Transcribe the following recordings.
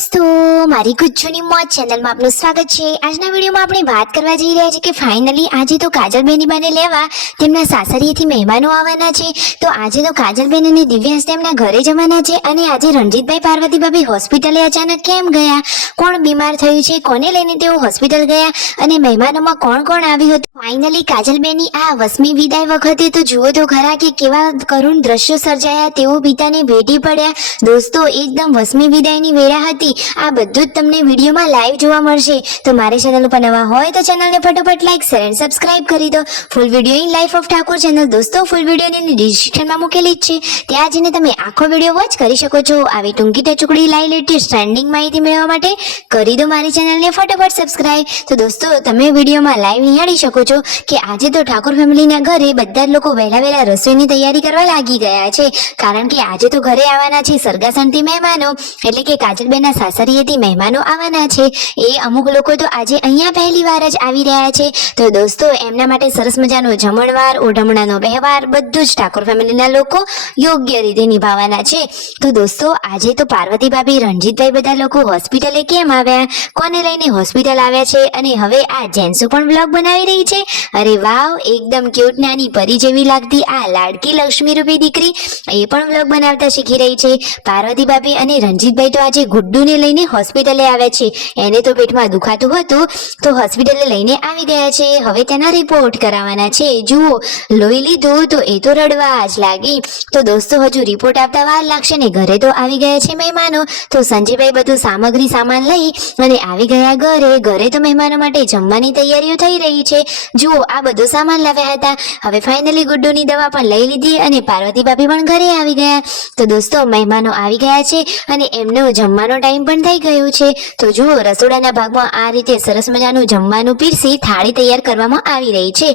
दोस्तों मारी गुज्जूनी मौज चैनल में आपનું સ્વાગત છે। આજના વિડિયોમાં આપણે વાત કરવા જઈ રહ્યા છીએ કે ફાઇનલી આજે તો કાજલબેન બાને લેવા તેમના સાસરીએથી મહેમાનો આવવાના છે। તો આજે તો કાજલબેન અને દિવ્યાંશ તેમના ઘરે જવાના છે અને આજે રણજીતભાઈ પાર્વતીભાભી હોસ્પિટલે અચાનક કેમ ગયા, કોણ બીમાર થયું છે, કોને લઈને તેઓ હોસ્પિટલ ગયા અને મહેમાનોમાં કોણ કોણ આવ્યું હતું। ફાઇનલી કાજલબેનની આ વસમી વિદાય વખતે તો જુઓ તો ખરા કે કેવા કરુણ દ્રશ્યો સર્જાયા, તેઓ પિતાને ભેટી પડ્યા। દોસ્તો એકદમ વસમી વિદાયની વેળા હતી। આ બધું જ તમને વિડીયોમાં લાઈવ જોવા મળશે। તો મારી ચેનલ ઉપર નવા હોય તો ચેનલને ફટાફટ લાઈક શેર અને સબસ્ક્રાઇબ કરી દો। Full video in life of Thakor channel દોસ્તો ફૂલ વિડીયોની ડિસ્ક્રિપ્શનમાં મૂકેલી જ છે, ત્યાં જઈને તમે આખો વિડીયો વોચ કરી શકો છો। આવી ટૂંકી ટચુકડી લાઈવ લેટેસ્ટ ટ્રેન્ડિંગ માહિતી મેળવવા માટે કરી દો મારી ચેનલને ફટાફટ સબસ્ક્રાઇબ। તો દોસ્તો તમે વિડીયોમાં લાઈવ નિહાળી શકો છો કે આજે તો ઠાકોર ફેમિલીના ઘરે બધા જ લોકો વહેલા રસોઈની તૈયારી કરવા લાગી ગયા છે, કારણ કે આજે તો ઘરે આવવાના છે સરગાસણથી મહેમાનો, એટલે કે કાજલબેનના સાસરીએથી મહેમાનો આવવાના છે। એ અમુક લોકો તો આજે અહીંયા પહેલી વાર જ આવી રહ્યા છે। તો દોસ્તો એમના માટે સરસ મજાનો જમણવાર, ઓઢમણાનો વ્યવહાર બધું જ ઠાકોર ફેમિલીના લોકો યોગ્ય રીતે નિભાવવાના છે। તો દોસ્તો આજે તો પાર્વતી ભાભી, રણજીતભાઈ બધા લોકો હોસ્પિટલે કેમ આવ્યા, કોને લઈને હોસ્પિટલ આવ્યા છે અને હવે આ જેન્સુ પણ વ્લોગ બનાવી રહી છે। અરે વાવ, એકદમ ક્યુટ નાની પરી જેવી લાગતી આ લાડકી લક્ષ્મી રૂપી દીકરી એ પણ વ્લોગ બનાવતા શીખી રહી છે। પાર્વતી ભાભી અને રણજીતભાઈ તો આજે ગુડ્ડુને લઈને હોસ્પિટલે આવ્યા છે। એને તો પેટમાં દુખાતું હતું તો હોસ્પિટલે લઈને આવી ગયા છે, હવે તેના રિપોર્ટ કરાવવાના છે। જુઓ લોહી લીધું તો એ તો રડવા જ લાગી। તો દોસ્તો હજુ રિપોર્ટ આવતા વાર લાગશે ને ઘરે તો આવી ગયા છે મહેમાનો। તો સંજયભાઈ બધું સામાન લઈ અને આવી ગયા ઘરે તો મહેમાનો માટે જમવાની તૈયારીઓ થઈ રહી છે। જુઓ આ બધો સામાન લાવ્યા હતા, હવે ફાઇનલી ગુડ્ડુની દવા પણ લઈ લીધી અને પાર્વતી ભાભી પણ ઘરે આવી ગયા। તો દોસ્તો મહેમાનો આવી ગયા છે અને એમનો જમવાનો ટાઈમ પણ થઈ ગયો છે। તો જુઓ રસોડાના ભાગમાં આ રીતે સરસ મજાનું જમવાનું પીરસી થાળી તૈયાર કરવામાં આવી રહી છે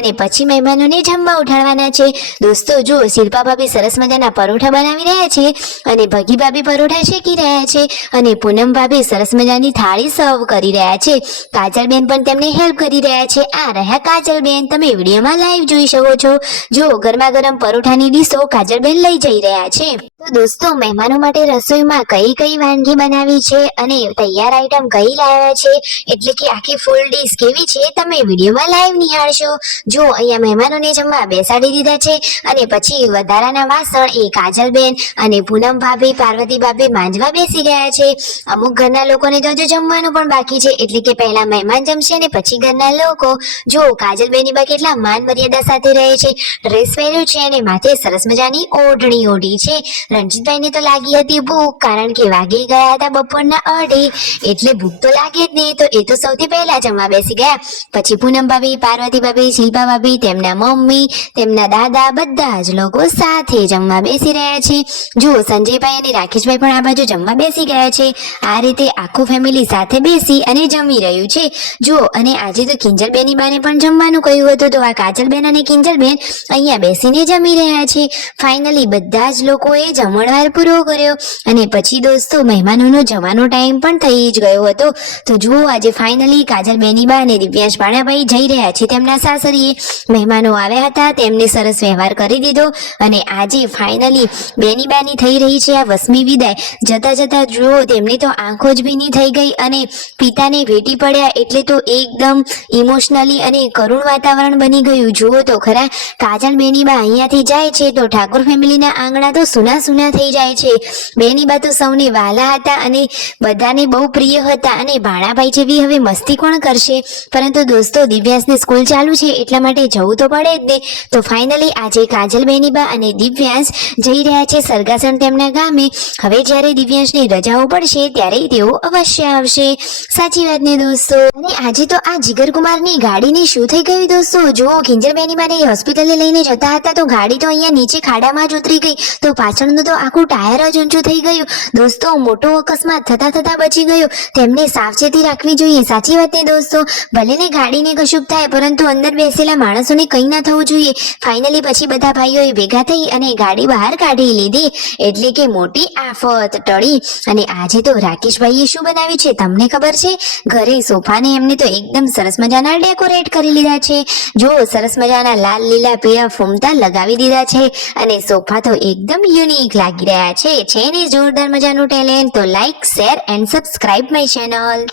અને પછી મહેમાનોને જમવા ઉઠાડવાના છે। દોસ્તો જુઓ શિલ્પા ભાભી સરસ મજાના પરોઠા બનાવી રહ્યા છે અને ભગી ભાભી પરોઠા શેકી રહ્યા છે અને પૂનમ ભાભી સરસ મજાની થાળી સર્વ કરી રહ્યા છે। કાજલબેન પણ તેમને હેલ્પ કરી રહ્યા છે। આ રહ્યા કાજલબેન, તમે વિડીયોમાં લાઈવ જોઈ શકો છો। જો ગરમા ગરમ પરોઠાની ડીશો કાજલબેન લઈ જઈ રહ્યા છે। તો દોસ્તો મહેમાનો માટે રસોઈમાં કઈ વાનગી બનાવી છે અને તૈયાર આઈટમ કઈ લાવ્યા છે, એટલે કે આખી ફૂલ ડીશ કેવી છે તમે વિડીયોમાં લાઈવ નિહાળશો। જો અહીંયા મહેમાનોને જમવા બેસાડી દીધા છે અને પછી વધારાના વાસણ એ કાજલબેન અને પૂનમ ભાભી, પાર્વતી ભાભી માંજવા બેસી ગયા છે। અમુક ઘરના લોકોને તો હજુ જમવાનું પણ બાકી છે, એટલે કે પહેલા મહેમાન જમશે અને પછી ઘરના લોકો। જો કાજલબેનની બા કેટલા માન મર્યાદા સાથે રહે છે, ડ્રેસ પહેર્યું છે અને માથે સરસ મજાની ઓઢણી ઓઢી છે। રણજીતભાઈને તો લાગી હતી ભૂખ, કારણ કે વાગી ગયા હતા બપોરના 2:30, એટલે ભૂખ તો લાગે જ નહીં, તો એ તો સૌથી પહેલા જમવા બેસી ગયા। પછી પૂનમ ભાભી, પાર્વતી ભાભી, શિલ્પા ભાભી, તેમના મમ્મી, તેમના દાદા બધા જ લોકો સાથે જમવા બેસી રહ્યા છે। જુઓ સંજયભાઈ અને રાકેશભાઈ પણ આ બાજુ જમવા બેસી ગયા છે। આ રીતે આખું ફેમિલી સાથે બેસી અને જમી રહ્યું છે। જુઓ અને આજે તો કિંજલબેનની બાને પણ જમવાનું કહ્યું હતું, તો આ કાજલબેન અને કિંજલબેન અહીંયા બેસીને જમી રહ્યા છે। ફાઇનલી બધા જ લોકોએ જમણવાર પૂરો કર્યો અને પછી દોસ્તો મહેમાનોનો જવાનો ટાઈમ પણ થઈ જ ગયો હતો। તો જુઓ આજે ફાઇનલી કાજલબેનની બા અને દિવ્યાંશ ભાણાભાઈ જઈ રહ્યા છે તેમના સાસરીએ। મહેમાનો આવ્યા હતા, તેમને સરસ વ્યવહાર કરી દીધો અને આજે ફાઇનલી બેની બાની થઈ રહી છે આ વસમી વિદાય। જતા જતા જુઓ તેમની તો આંખો જ ભીની થઈ ગઈ અને પિતાને ભેટી પડ્યા એટલે તો એકદમ ઇમોશનલી અને કરુણ વાતાવરણ બની ગયું। જુઓ તો ખરા કાજલબેની બા અહીંયાથી જાય છે તો ઠાકોર ફેમિલીના આંગણા તો સુના થઈ જાય છે। બેની બા તો સૌને વાલા હતા અને બધાને બહુ પ્રિય હતા અને ભાણાભાઈ જેવી હવે મસ્તી કોણ કરશે, પરંતુ દોસ્તો દિવ્યાંશની સ્કૂલ ચાલુ છે એટલા માટે જવું તો પડે જ ને। તો ફાઇનલી આજે કાજલબેની બા અને દિવ્યાંશ જઈ રહ્યા છે સરગાસણ તેમના ગામે। હવે જ્યારે દિવ્યાંશની રજાઓ પડશે ત્યારે તેઓ અવશ્ય આવશે, સાચી વાત ને દોસ્તો। અને આજે તો આ જીગરકુમારની ગાડીને શું થઈ ગયું દોસ્તો, જુઓ કિંજલબેની બાને હોસ્પિટલે લઈને જતા હતા તો ગાડી તો અહીંયા નીચે ખાડામાં જ ઉતરી ગઈ, તો પાછળનું તો આખું ટાયર જ ઊંચું થઈ ગયું। દોસ્તો મોટો અકસ્માત થતા બચી ગયો, તેમને સાવચેતી રાખવી જોઈએ, સાચી વાત ને દોસ્તો। ભલે ને ગાડીને કશુંક થાય પરંતુ અંદર બેસેલા માણસોને કંઈ ના થવું જોઈએ। ફાઇનલી પછી બધા ભાઈઓએ ભેગા થઈ અને ગાડી બહાર કાઢી લીધી, એટલે કે મોટી આફત ટળી। અને આજે તો રાકેશભાઈએ શું બનાવ્યું છે તમને ખબર છે? ઘરે સોફાને એમને તો એકદમ સરસ મજાના ડેકોરેટ કરી લીધા છે। જો સરસ મજાના લાલ લીલા પીળા ફૂમતા લગાવી દીધા છે અને સોફા તો એકદમ યુનિક લાગી રહ્યા છે ને જોરદાર મજાનું ટેલેન્ટ। તો like, share and subscribe my channel.